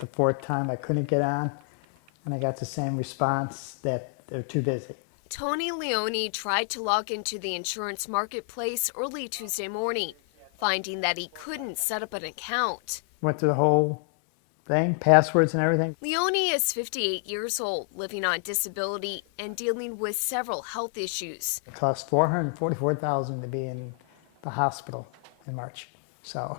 The fourth time I couldn't get on, and I got the same response that they're too busy. Tony Leone tried to log into the insurance marketplace early Tuesday morning, finding that he couldn't set up an account. Went through the whole thing, passwords and everything. Leone is 58 years old, living on disability and dealing with several health issues. It cost $444,000 to be in the hospital in March, so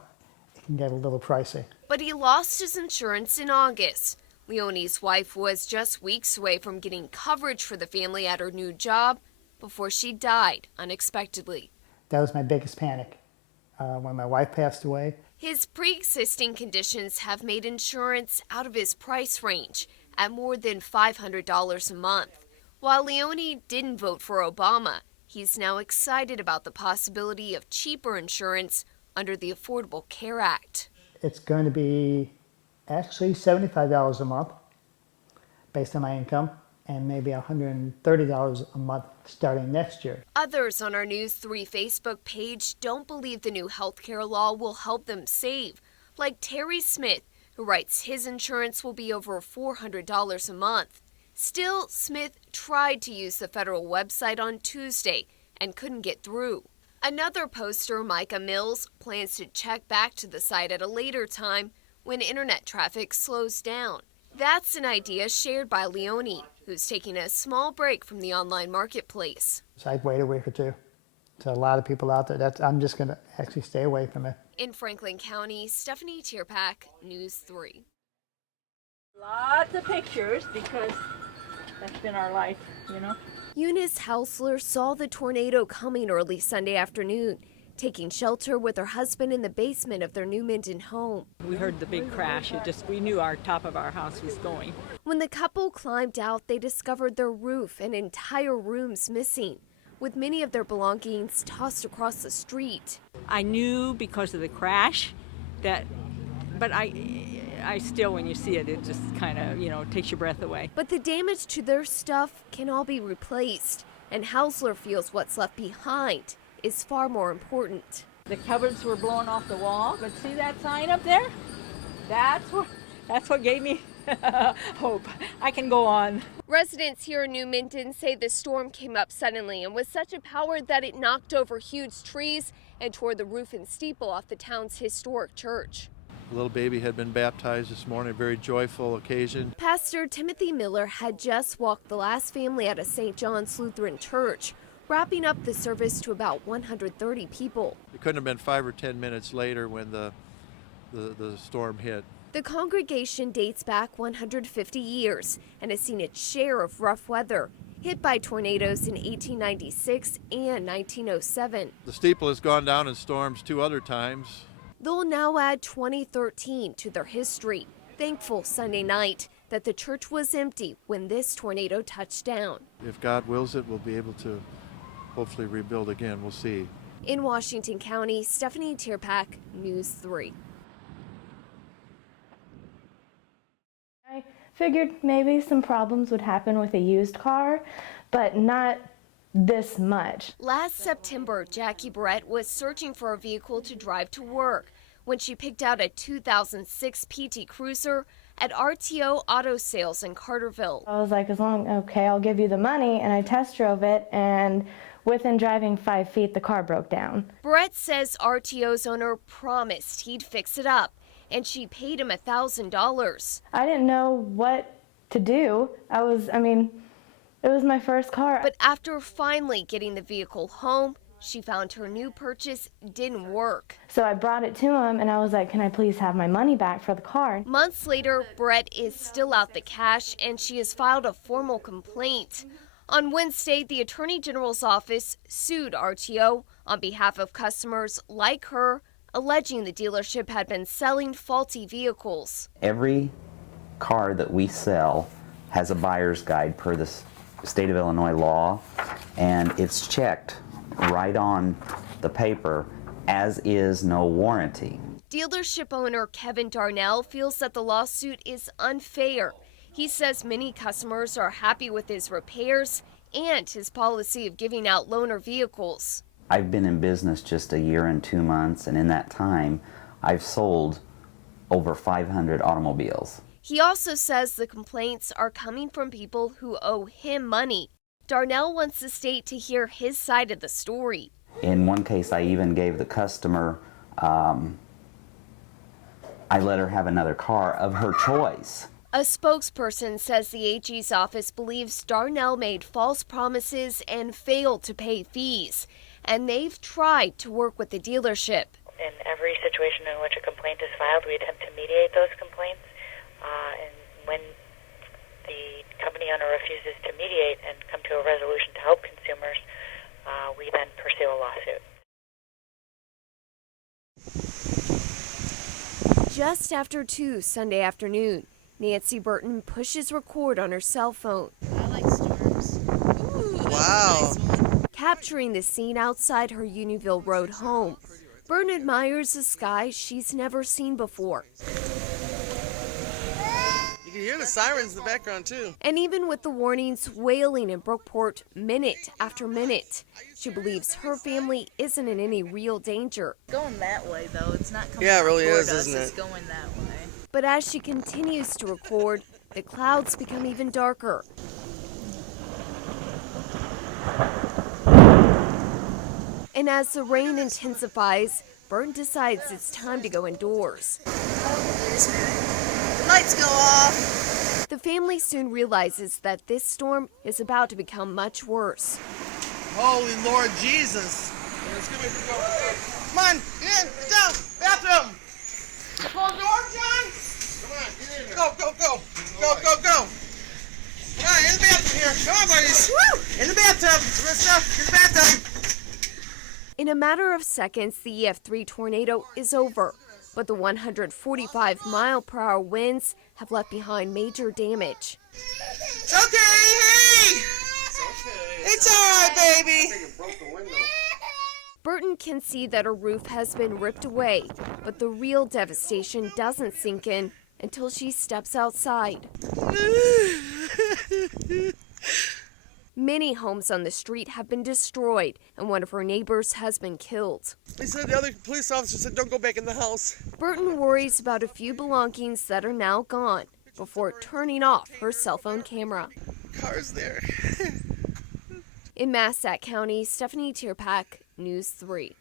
it can get a little pricey. But he lost his insurance in August. Leone's wife was just weeks away from getting coverage for the family at her new job before she died unexpectedly. That was my biggest panic when my wife passed away. His pre-existing conditions have made insurance out of his price range at more than $500 a month. While Leone didn't vote for Obama, he's now excited about the possibility of cheaper insurance under the Affordable Care Act. It's going to be actually $75 a month based on my income, and maybe $130 a month starting next year. Others on our News 3 Facebook page don't believe the new health care law will help them save, like Terry Smith, who writes his insurance will be over $400 a month. Still, Smith tried to use the federal website on Tuesday and couldn't get through. Another poster, Micah Mills, plans to check back to the site at a later time when internet traffic slows down. That's an idea shared by Leone, who's taking a small break from the online marketplace. So I'd wait a week or two. So a lot of people out there, I'm just going to actually stay away from it. In Franklin County, Stephanie Tyrpak, News 3. Lots of pictures because that's been our life, you know. Eunice Hausler saw the tornado coming early Sunday afternoon, taking shelter with her husband in the basement of their New Minden home. We heard the big crash. We knew our top of our house was going. When the couple climbed out, they discovered their roof and entire rooms missing, with many of their belongings tossed across the street. I knew because of the crash but I still, when you see it, it just kind of, takes your breath away. But the damage to their stuff can all be replaced, and Hausler feels what's left behind is far more important. The cupboards were blown off the wall, but see that sign up there? That's what gave me hope. I can go on. Residents here in New Minden say the storm came up suddenly and was such a power that it knocked over huge trees and tore the roof and steeple off the town's historic church. A little baby had been baptized this morning, a very joyful occasion. Pastor Timothy Miller had just walked the last family at a St. John's Lutheran church, wrapping up the service to about 130 people. It couldn't have been 5 or 10 minutes later when the storm hit. The congregation dates back 150 years and has seen its share of rough weather, hit by tornadoes in 1896 and 1907. The steeple has gone down in storms 2 other times. They'll now add 2013 to their history. Thankful Sunday night that the church was empty when this tornado touched down. If God wills it, we'll be able to hopefully rebuild again. We'll see. In Washington County, Stephanie Tyrpak, News 3. I figured maybe some problems would happen with a used car, but not this much. Last September, Jackie Brett was searching for a vehicle to drive to work when she picked out a 2006 PT Cruiser at RTO Auto Sales in Carterville. I was like, okay, I'll give you the money, and I test drove it, and within driving 5 feet, the car broke down. Brett says RTO's owner promised he'd fix it up, and she paid him $1,000. I didn't know what to do. It was my first car. But after finally getting the vehicle home, she found her new purchase didn't work. So I brought it to him, and I was like, can I please have my money back for the car? Months later, Brett is still out the cash, and she has filed a formal complaint. On Wednesday, the Attorney General's office sued RTO on behalf of customers like her, alleging the dealership had been selling faulty vehicles. Every car that we sell has a buyer's guide per the state of Illinois law, and it's checked right on the paper, as is no warranty. Dealership owner Kevin Darnell feels that the lawsuit is unfair. He says many customers are happy with his repairs and his policy of giving out loaner vehicles. I've been in business just a year and 2 months, and in that time, I've sold over 500 automobiles. He also says the complaints are coming from people who owe him money. Darnell wants the state to hear his side of the story. In one case, I even gave the customer, I let her have another car of her choice. A spokesperson says the AG's office believes Darnell made false promises and failed to pay fees, and they've tried to work with the dealership. In every situation in which a complaint is filed, we attempt to mediate those complaints. And when the company owner refuses to mediate and come to a resolution to help consumers, we then pursue a lawsuit. Just after 2 Sunday afternoon, Nancy Burton pushes record on her cell phone. I like storms. Ooh, wow. Nice one. Capturing the scene outside her Unionville Road home. Burton admires a sky she's never seen before. You can hear the sirens in the background too. And even with the warnings wailing in Brookport minute after minute, she believes her family isn't in any real danger. Going that way though, it's not coming. Yeah, it really toward is, us, isn't it? It's going that way. But as she continues to record, the clouds become even darker. And as the rain intensifies, Burton decides it's time to go indoors. The lights go off. The family soon realizes that this storm is about to become much worse. Holy Lord Jesus. Come on, get in, get down, bathroom. Close the door, John. Come on, get in here. Go, go, go. Go, go, go. Come on, in the bathroom here. Come on, buddies. Woo! In the bathtub. Marissa, in the bathtub. In a matter of seconds, the EF3 tornado is over, but the 145-mile-per-hour winds have left behind major damage. It's okay, hey! It's all right, baby. Burton can see that her roof has been ripped away, but the real devastation doesn't sink in until she steps outside. Many homes on the street have been destroyed, and one of her neighbors has been killed. They said the other police officer said don't go back in the house. Burton worries about a few belongings that are now gone before turning off her cell phone camera. Car's there. In Massac County, Stephanie Tyrpak, News 3.